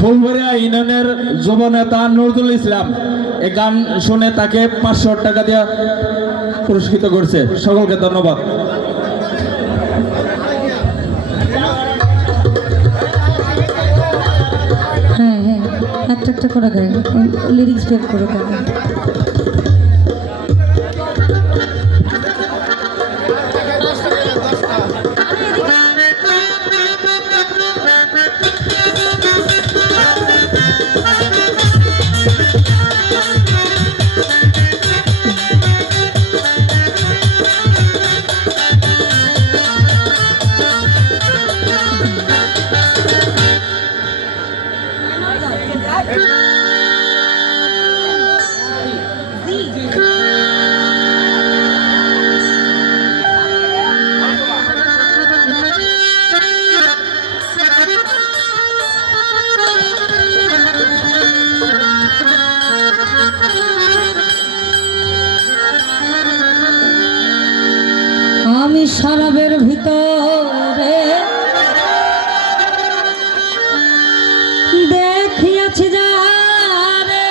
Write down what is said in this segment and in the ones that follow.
ফুলবাড়িয়া ইউনিয়নের যুব নেতা নজরুল ইসলাম এই গান শুনে তাকে 500 টাকা দিয়ে পুরস্কৃত করছে। সকলকে ধন্যবাদ। হ্যাঁ হ্যাঁ, একটা একটা করে গাই, লিরিক্স বের করে গাই। আমি শরাবের ভিতরে দেখিয়াছি যারে,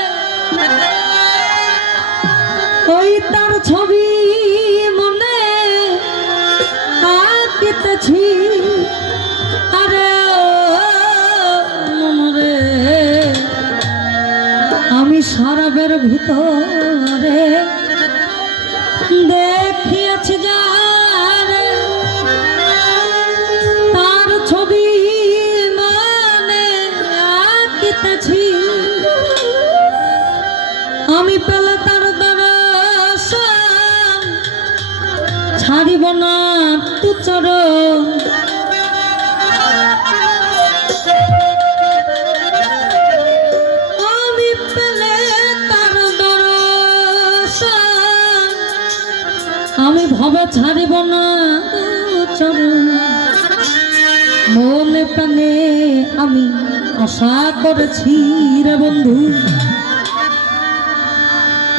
ওই তার ছবি মনে আঁকিতেছি। আরে মনরে আমি শরাবের ভিতরে দেখিয়াছি যারে, তার ছবি মানে আঁকিতেছি। আমি পেলে তার দর্শন ছাড়িব না তু চরণ। আমি পেলে তার দর্শন আমি ভবে ছাড়িব না চরণ। মনে প্রাণে আমি আশা করেছি রে বন্ধু,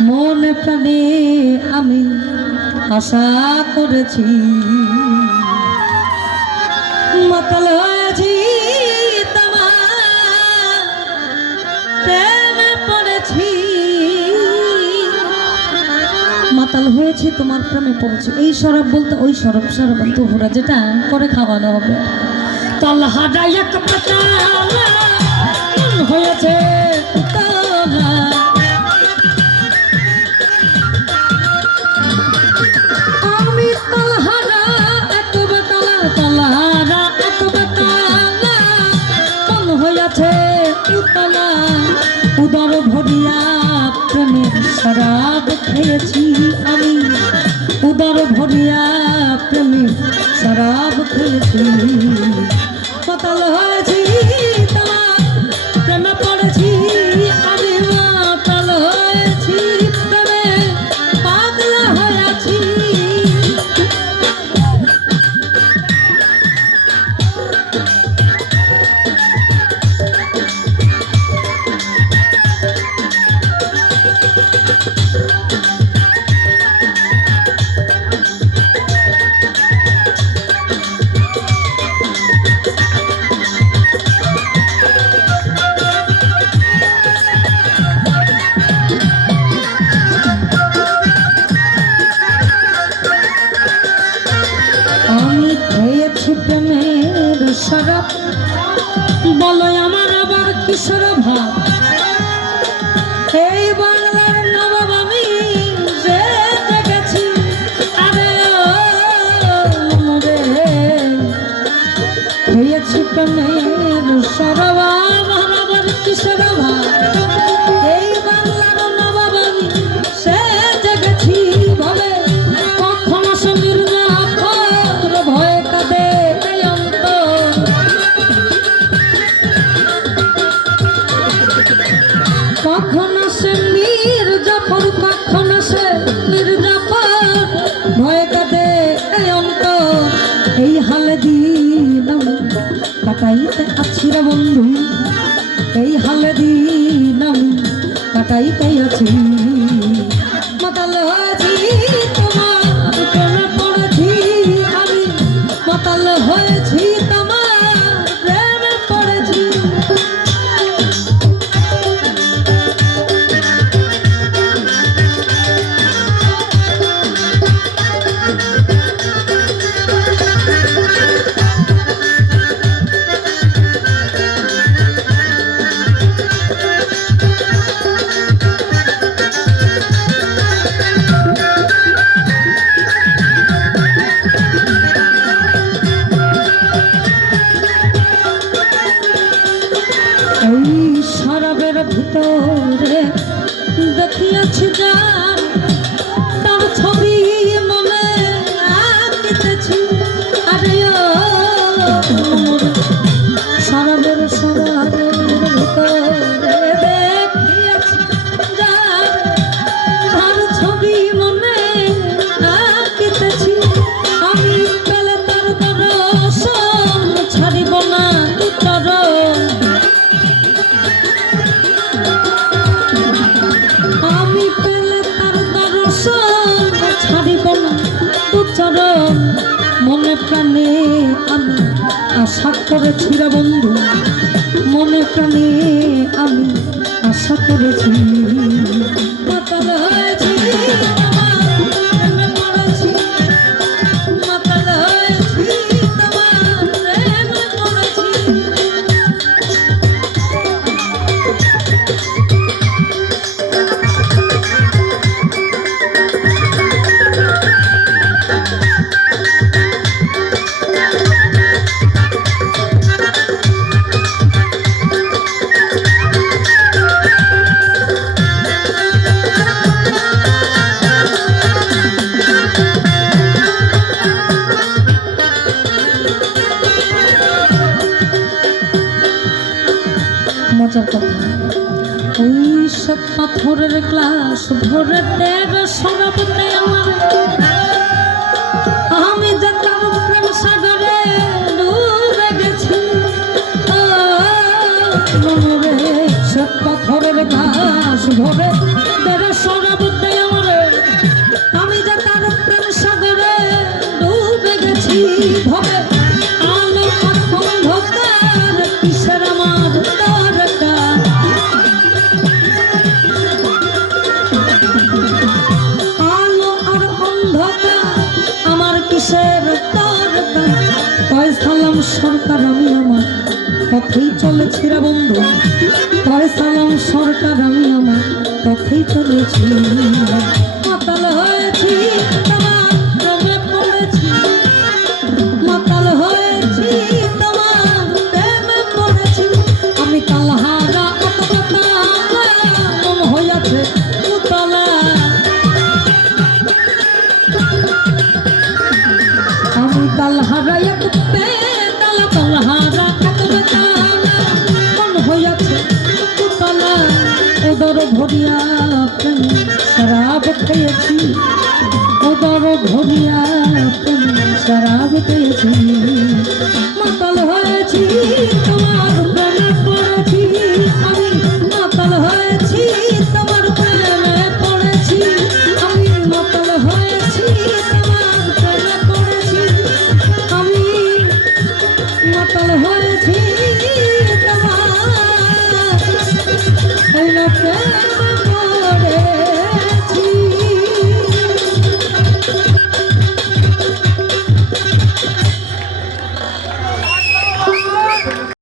মনে প্রাণে আমি আশা করেছি। মাতাল হয়েছি তোমার প্রেমে পড়েছি, মাতাল হয়েছি তোমার প্রেমে পড়েছি। এই শরাব বলতে ওই শরাব, শরাব দুপুরা যেটা করে খাওয়ানো হবে। তালহারা এক পাতা হয়েছে তোরা, আমি তালহারা এক বেতালা, তালহারা এক বেতালা মন হয়েছে উতলা। উদর ভরিয়া প্রেমের শরাব খেয়েছি আমি, উদর ভরিয়া প্রেমের শরাব খেয়েছি। মাতাল হয়েছি তোমার প্রেমে পড়েছি আমি, মাতাল হয়েছি প্রেমে পাগলা হয়েছি। আমি খেয়েছি প্রেমের শরাব, বলো আমার আবার কিশোর ভাব। এই বাংলার নবাব আমি যে দেখেছি। আরে রে খেয়েছি প্রেমের শরাব, আমার আবার কিশোর ভাব। এই বাংলার নবাব আমি সে দেখেছি ভাবে। কখনো সমীর ভয় কাঁদে অন্তর, কখনো সে মীর জাফর, কখনো সে মীর জাফর ভয় কাঁদে অন্তর। এই হালে দিন আমি কাটাইতে আছি রে বন্ধু, এই হালে দিন আমি কাটাইতে আছি। মাতাল হয়েছি তোমার প্রেমে পড়েছি আমি, মাতাল হয়েছি তোমার প্রেমে পড়েছি। ভিতরে দেখিয়াছি যার, তার ছবি মনে আঁকিতেছি। আরে ও শরবের শরবের ভিতরে দেখিয়াছি যার, তার ছবি মনে আঁকিতেছি। আমি পেলে তার দর্শন ছাড়িব না তু চরণ, আমি পেলে তার দর্শন ছাড়িব না তু চরণ। মনে প্রাণে আমি আশা করেছি রে বন্ধু, মনে প্রাণে আমি আশা করেছি। মাতাল হয়েছি তোমার প্রেমে পড়েছি, মাতাল হয়েছি তোমার প্রেমে পড়েছি। মজার কথা, ওই সব পাথরের গ্লাস ভরে দেবে সরবতে আমার, আমি যে তার প্রেম সাগরে ডুবে গেছি। মনে সব পাথরের গ্লাস ভরে দেবে সরবতে আমার, আমি যে তার প্রেম সাগরে ডুবে গেছি। ভবে আলো আর অন্ধকার কিসের আমার দরকার, আলো আর অন্ধকার আমার কিসের দরকার। ফয়সালাম সরকার আমি আমার পথেই চলেছি রে বন্ধু, ফয়সালাম সরকার আমি আমার পথেই চলেছি। মাতাল হয়েছি তোমার প্রেমে পড়েছি, মাতাল হয়েছি তোমার প্রেমে পড়েছি। আমি তালহারা আত্মকথা মন হইয়াছে উতলা, আমি তালহারা এক পেতালা, তালহারা আত্মকথা মন হইয়াছে উতলা। উদর ভরিয়া প্রেম শরাব খেয়েছি, উদর ভরিয়া প্রেম শরাব খেয়েছি। মাতাল হয়েছি তোমার প্রেমে পড়েছি, আমি মাতাল হয়েছি তোমার প্রেমে পড়েছি, আমি মাতাল হয়েছি তোমার প্রেমে পড়েছি, আমি মাতাল হয়েছি তোমার প্রেমে